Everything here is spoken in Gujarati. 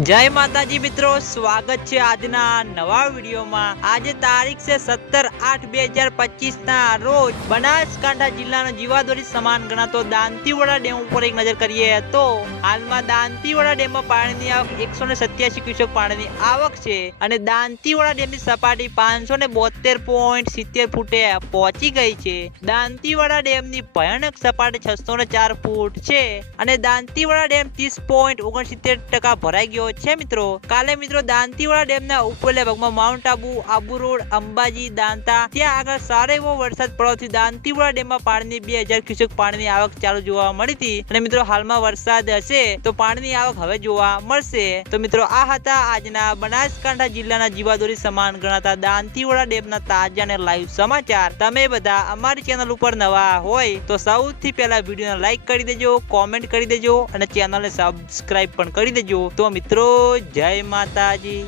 જય માતાજી મિત્રો, સ્વાગત છે આજના નવા વિડીયોમાં. આજે તારીખ છે સત્તર આઠ બે હજાર પચીસ ના રોજ બનાસકાંઠા જિલ્લાનો જીવાદોરી સમાન ગણાતો દાંતીવાડા ડેમ ઉપર એક નજર કરીએ તો હાલમાં દાંતીવાડા ડેમમાં પાણીની આવક એકસો ને સત્યાસી ક્યુસેક પાણીની આવક છે અને દાંતીવાડા ડેમની સપાટી પાંચસો ને બોતેર પોઈન્ટ સિત્તેર ફૂટે પહોંચી ગઈ છે. દાંતીવાડા ડેમની ભયાનક સપાટી છસો ને ચાર ફૂટ છે અને દાંતીવાડા ડેમ ત્રીસ પોઈન્ટ ઓગણસિત્તેર ટકા ભરાઈ ગયો છે મિત્રો. કાલે મિત્રો દાંતીવાડા ડેમના ઉપરલા ભાગમાં માઉન્ટ આબુ આબુ રોડ, અંબાજી, દાંતા, ત્યાં આગળ સારો એવો વરસાદ પડવાથી દાંતીવાડા ડેમમાં પાણીની બે હજાર ક્યુસેક પાણીની આવક ચાલુ જોવા મળી હતી. અને મિત્રો હાલમાં વરસાદ હશે તો પાણીની આવક હવે જોવા મળશે. તો મિત્રો આ હતા આજના બનાસકાંઠા જિલ્લાના જીવાદોરી સમાન ગણાતા દાંતીવાડા ડેમના તાજા અને લાઈવ સમાચાર. તમે બધા અમારી ચેનલ ઉપર નવા હોય તો સૌથી પહેલા વિડીયોને લાઈક કરી દેજો કોમેન્ટ કરી દેજો અને ચેનલને સબસ્ક્રાઇબ પણ કરી દેજો. તો મિત્રો જય માતાજી.